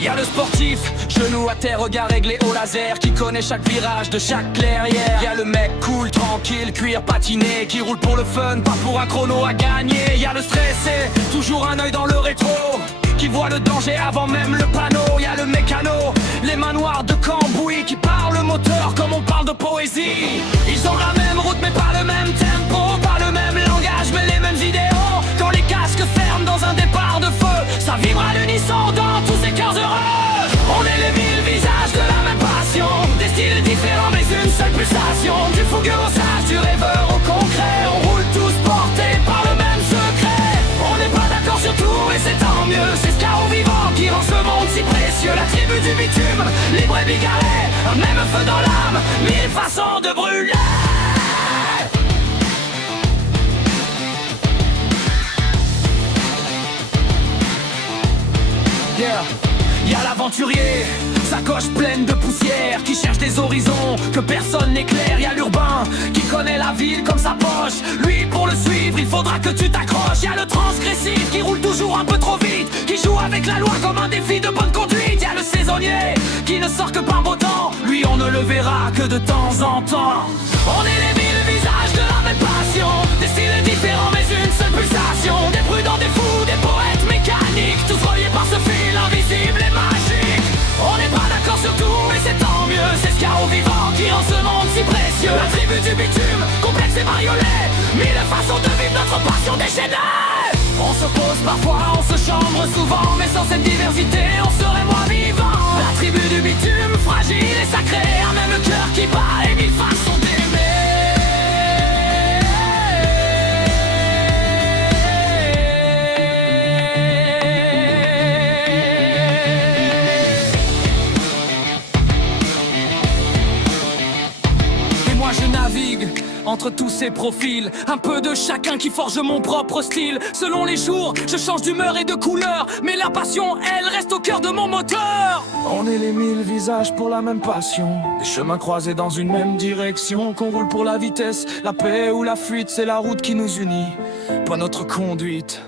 Y'a le sportif, genou à terre, regard réglé au laser, qui connaît chaque virage de chaque clairière. Y'a le mec cool, tranquille, cuir patiné, qui roule pour le fun, pas pour un chrono à gagner. Y'a le stressé, toujours un œil dans le rétro, qui voit le danger avant même le panneau. Y'a le mécano, les mains noires de Cambouis, qui parle le moteur comme on parle de poésie. Ils ont la même route mais pas le même tempo, pas le même langage mais les mêmes idéaux. Quand les casques ferment dans un départ de feu, ça vibre à l'unisson dans tous ces cœurs heureux. On est les mille visages de la même passion, des styles différents mais une seule pulsation. Du fougueux au sage, du rêveur au concret, on roule tous portés par le même secret. On n'est pas d'accord sur tout et c'est tant mieux, c'est ce chaos vivant qui rend ce monde si précieux. La tribu du bitume, libre et bigarré, un même feu dans l'âme, mille façons de brûler. Yeah. Y'a l'aventurier, sacoche pleine de poussière, qui cherche des horizons que personne n'éclaire. Y'a l'urbain, qui connaît la ville comme sa poche, lui pour le suivre il faudra que tu t'accroches. Y'a le transgressif, qui roule toujours un peu trop vite, qui joue avec la loi comme un défi de bonne conduite. Y'a le saisonnier, qui ne sort que par beau temps, lui on ne le verra que de temps en temps. On est les mille visages de la même passion, des styles différents mais une seule pulsation. Des prudents, des fous, des poètes mécaniques, tous reliés par ce fil invisible et magique. On n'est pas d'accord sur tout et c'est tant mieux, c'est ce chaos vivant qui rend ce monde si précieux. La tribu du bitume, complexe et bariolée, mille façons de vivre notre passion déchaînée. On s'oppose parfois, on se chambre souvent, mais sans cette diversité on serait moins vivant. La tribu du bitume, fragile et sacrée, un même cœur qui bat et mille façons d'aimer. Je navigue entre tous ces profils, un peu de chacun qui forge mon propre style. Selon les jours, je change d'humeur et de couleur, mais la passion, elle, reste au cœur de mon moteur. On est les mille visages pour la même passion, des chemins croisés dans une même direction. Qu'on roule pour la vitesse, la paix ou la fuite, c'est la route qui nous unit, pas notre conduite.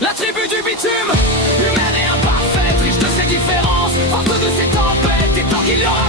La tribu du bitume, humaine et imparfaite, riche de ses différences, forte de ses tempêtes, et tant qu'il y aura